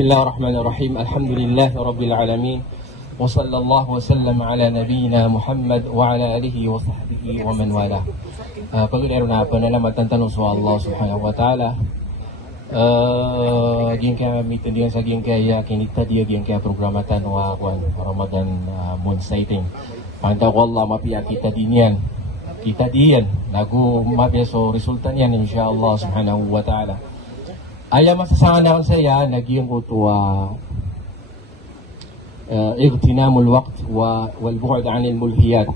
Bismillahirrahmanirrahim. Alhamdulillah Rabbil Alamin. Wa sallallahu wa sallam ala nabiyyina Muhammad wa ala alihi wa sahbihi wa man wala. Pagkakaroon na panalamat ang tanong sa Allah subhanahu wa ta'ala. Giyan kaya mitindihan sa giyan kaya kinita dia giyan kaya programatan wa Ramadan moon sighting. Pantaw ko Allah mapiya kita din yan. Kita diyan. Lagu mapiya so resulta niyan insyaAllah subhanahu wa ta'ala. Ayaw masasangan ako sa iya, naging ko ito igtinamul waqt wal bu'd anil mulhiyat.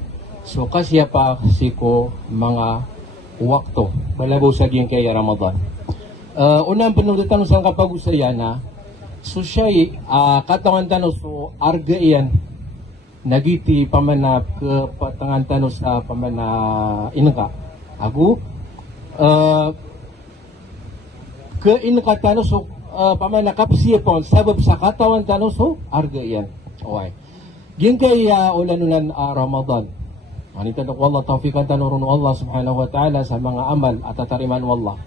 So kasya pa ko mga wakto, balabaw sa giyang kaya Ramadan. Unang penulitan sa kapag-usaya na, so siya'y katangan tanong so arga iyan, nagiti pamanap patangan tanong sa pamana inka. Ako, inakatano so pamanakapsiyapon sabab sa katawan tano so arga yan. Okay. Gin kay ulan-ulan Ramadan. Manita ko Allah tawfikan tano ron Allah subhanahu wa ta'ala sa mga amal at tatariman wallah.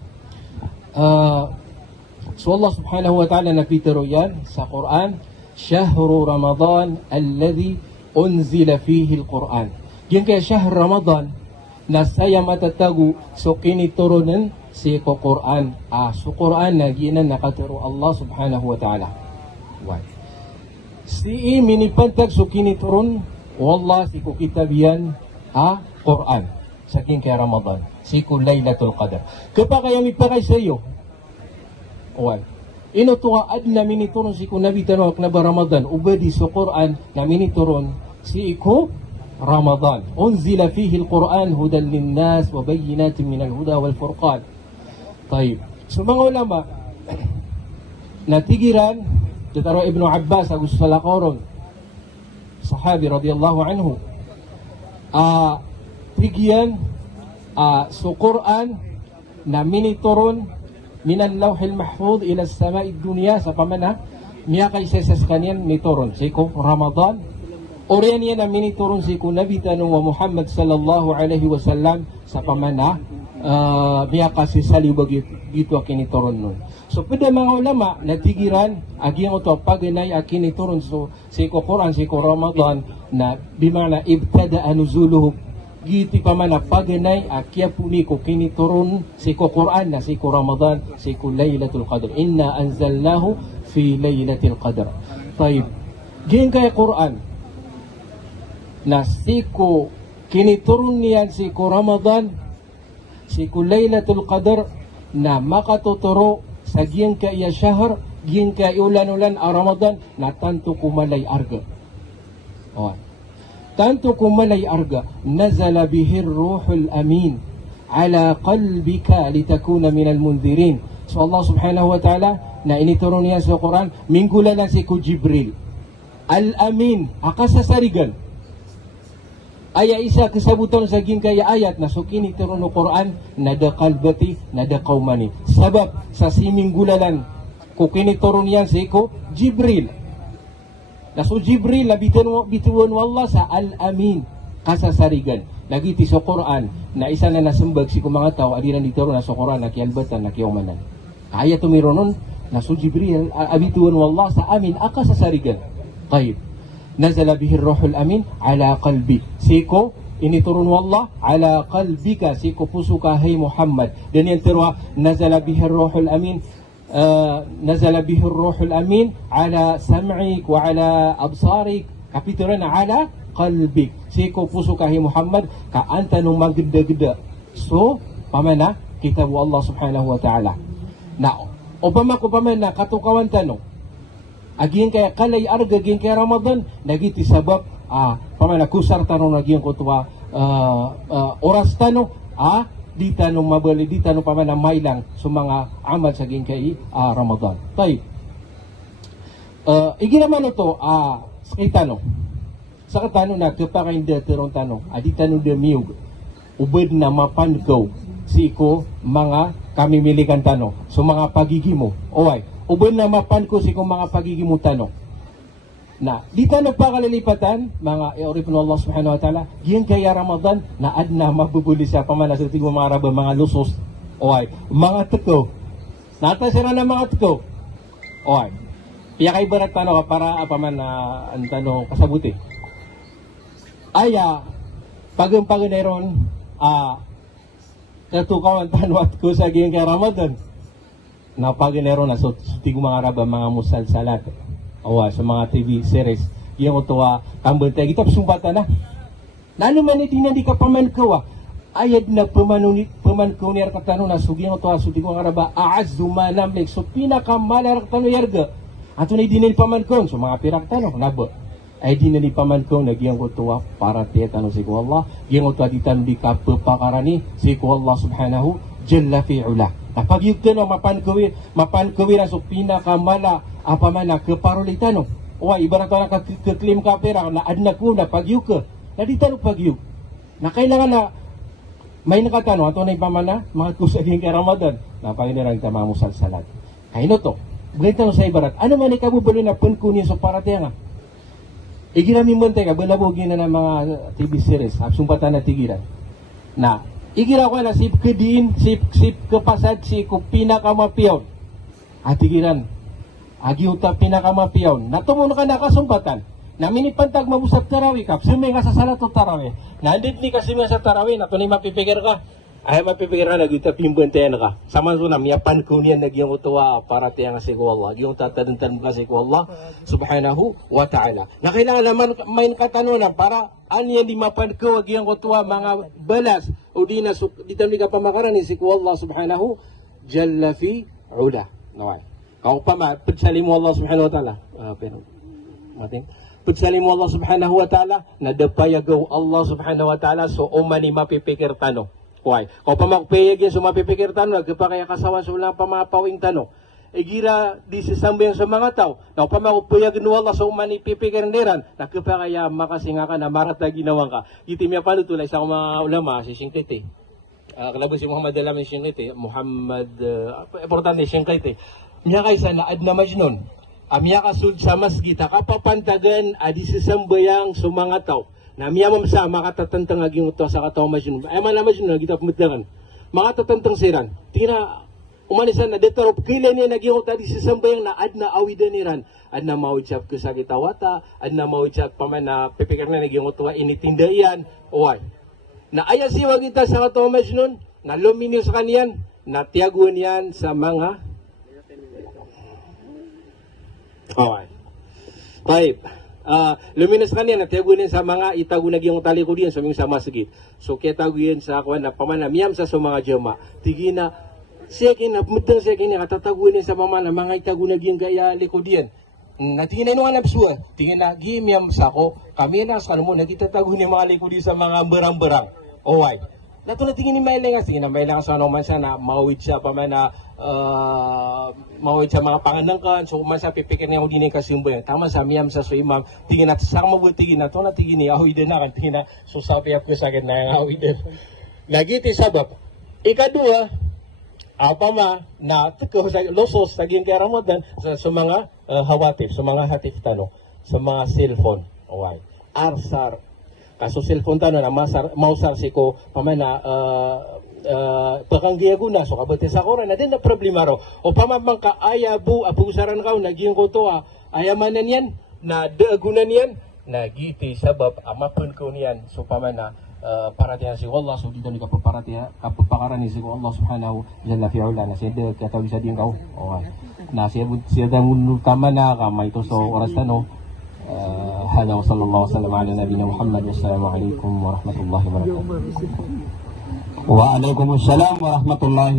So Allah subhanahu wa ta'ala napitero yan sa Quran, Shahru Ramadan alladhi unzila fihi al-Quran. Gin kay shahr Ramadan na saya matatago so kiniturunan si Quran. So Quran na ginan nakaturo Allah subhanahu wa ta'ala. Why? Si minipantag so kinituron wallah si ko kitabian Quran sa king kay Ramadan. Si ko Laylatul Qadr. Kapag kaya mipakay sa iyo. Why? Ino tuwa adna minituron si ko nabi tanawak na ba Ramadan ubadi so Quran na minituron si ko Ramadan. Unzila fihi al-Quran hudan lin-nas wa bayyinatin min al-huda wal furqan. Taib. So mga ulama, natigiran, tutaro Ibn Abbas, Agus Salakoron, sahabi radiyallahu anhu, tigian, so Quran, na minituron, minan lawhil mahfud ila sama'id dunya, sa pamana, miyakay sa kanyan nituron, siko Ramadan, oriyan yan na minituron siko Nabi Tanong wa Muhammad sallallahu alaihi wasallam, sa pamana, biya kasi salibag dito akinituron nun. So pwede mga ulama natigiran agi mo to paginay akinituron so si Quran si Ramadan na bimana ibtada nuzuluhu giti pa man paginay akya puni ko kinituron si Quran na si Ramadan si Laylatul Qadr. Inna anzalnahu fi Laylatul Qadr. Taib. Gin kay Quran na si kinituron niyan si Ramadan si Laylatul Qadr na makatuturo sa giyang kaya shahr, giyang kaya ulan-ulan Ramadan na tanto kumalay arga. Tanto kumalay arga, nazala bihir ruhul amin ala qalbika litakuna minal mundirin. So Allah subhanahu wa ta'ala na inituro niya sa Quran, minggula lang si Jibril. Al-amin, akasasarigan. Aya isa kasabutan sa gin kaya ayat na sukini tiro no Quran nada kalbati nada qaumani. Sabab sa siming gulalan ko kinituron yan si ko Jibril. Na so Jibril bituan wallah sa al-amin kasasarigan. Lagi ti sa Quran na isa na nasembag si ko mga tao adi na dituro na sa Quran na kialbatan na kiyumanan. Kaya tumironon na so Jibril abituan wallah sa amin akasasarigan. Qayb. Nazala bihi ar-ruhul amin ala qalbi. Siko initurun wallah ala qalbika siko puso ka hay Muhammad. Dan yan tirwa nazala bihi ar-ruhul amin nazala bihi ar-ruhul amin ala sam'ik wa ala absarik. Kapituran ala qalbik. Siko puso ka hay Muhammad ka anta nung magda-gda. So pamana kitab Allah subhanahu wa ta'ala. Na upama ko pamana katukawan tanong aging kaya kalay arga aging kaya Ramadan nagiti sabab pamana kusar tanong naging ko tuwa oras tanong di tanong mabali di tanong pamana mailang sa mga amal sa aging kaya Ramadan. Tay igi naman ito sa tanong sa katanong na kapakain de terong tanong di tanong de miyug ubed na mapangaw si ko mga kamimilikan tanong so mga pagigimo oy uban na mapan ko si kung mga pagiging tanong. Na, di tanong pa kalalipatan, mga eoripon Allah subhanahu wa ta'ala, yan kaya Ramadan, na adna mabubuli siya pamanasin mga araba, mga lusos, o ay, mga tuko. Natasira na mga tuko. O ay, Piya kay barat tanong para apa man ang tanong kasabuti. Aya pagneron katukawan tanwat ko sa giyang kay Ramadan. Na pagneron na so tigo mga raba mga musalsalat. Awa sa mga TV series yung tuwa kambentay kita sumbatan na. Nano man iti na di ka pamankawa. Ayad na pamankawnir katano na sugi mo tuwa so tigo mga raba aaz dumanamlik so pinakamalar katano yarga. Ato na di na pamankawn so mga pirak tanong nabo. Ay di na pamankaw nagyang ko tuwa para tiyatano si ko Allah. Yung tuwa di tanong di kapakarani si ko Allah subhanahu jalla fi'ula. Napag-yug ka na mapankawin na so pinakamala apa man na kaparulitan. O ibarat na kaklim ka pera na adna ko na pag-yug ka. Na di tanong pag-yug. Na kailangan na may nakatano ato na ipamana mga kusaging ka Ramadan. Napaginirang tamamusal salat. Kaino to. Ganito sa ibarat. Ano man ikabubulo na punkunin so para tiyan nga. Igirami mo tayo, balabogin na ng mga TV series, sumpatan na tigiran. Na, igira ko na si kediin, si kapasad, si pinakamapiyaw. At tigiran, agiuta pinakamapiyaw. Natumuno ka na kasumpatan. Na minipantag mabusap tarawih ka, sumay nga sa salat o tarawih. Nandit ni kasi nga sa tarawih, nato na mapipigir ka. Ay mapipigir ka, nagita pimbuntayan ka. Sama so na, miyapan ko niyan nagyang utuwa para tiyang kasi ko Allah. Yung tatadantan mo kasi ko Allah, subhanahu wa ta'ala. Na kailangan naman may katanunan para aniyan di mapan ko, nagyang utuwa mga balas. O di na, di tami ka pamakaran ni si ko Allah, subhanahu, jalla fi ula. Naway. Kung pa pagsalim mo Allah, subhanahu wa ta'ala. Pero, matin. Pagsalim mo Allah, subhanahu wa ta'ala, nadapayagaw Allah, subhanahu wa ta'ala, so umani mapipikir tanong. Why? Kung pamakpayag yan, sumapipikir tanong, nagkapakaya kasawan sa ulang pamapawing tanong. Igira, di sisambayan sa mga tao. Kung pamakpayag no Allah sa umani pipikir niran, nagkapakaya makasinga ka na marata ginawa ka. Itimya pa tulay sa mga ulama, si Singkiti. Kalabos si Muhammad Alamin Singkiti, Muhammad, importante Singkiti. Miya kaysa na ad na majnun. Miya kasud sa masgita, kapapantagan, adi sisambayang sa mga tao. Na miyamam sa makatatantang aging uto sa kataw majnun. Ay man na majnun, nagita pumitlangan. Makatatantang siran. Tina, umanisan na detarop, kailan niya naging uto di sisambayang na ad na awidan niran. Ad na mawitsap ko sa kitawata, ad na mawitsap pa man na pipikir na naging uto initinda iyan. Uway. Na ayasiwa kita sa kataw majnun, na luminyo sa kanyan, na tiyaguan yan sa mga uway. Baik. Luminas kanyan at tagunin sa mga itagunag yung tali ko diyan sa mga sama sigit. So kaya taguyin sa ako na pamanamiyam sa mga jama. Tigina siya kina mutang siya kina katatagunin sa mga itagunag yung gaya likod diyan. Natingin na yung mga napsuwa. Tingin na gimiyam sa ako. Kami na sa mo nagitatagunin mga likod sa mga berang-berang. Alright. Nato na tingin ni Mailengas, tingin na Mailengas sa naman siya na mawid siya pa man na mawid sa mga panganangkan, so man sa pipikir niya din kasimbayan. Tama sa miyam sa imam, tingin na sa mabutigin na to na tingin ni ahoy din na kan tingin na susapi ko sa akin na ahoy din. Nagiti sabab. Ikadua, apa ma na teko sa losos sa gin kay Ramadan sa mga hawati, sa mga hatif tano, sa mga cellphone. Alright. Arsar kaso cellphone tano na mausar si ko pamana pakanggiaguna so kabati sa koran na din na problema ro o pamamang ka ayabu apusaran ka naging ko to ayamanan yan na daagunan yan nagiti sabab amapun ko niyan so pamana para diyan si Allah so dito ni kapapakaran ni si Allah subhanahu jalla fi'ala na siya kataw sa din ka na siya dan tama na ka may to so oras tano هذا وصلى الله وسلم على نبينا محمد والسلام عليكم ورحمة الله وبركاته. وعليكم السلام ورحمة الله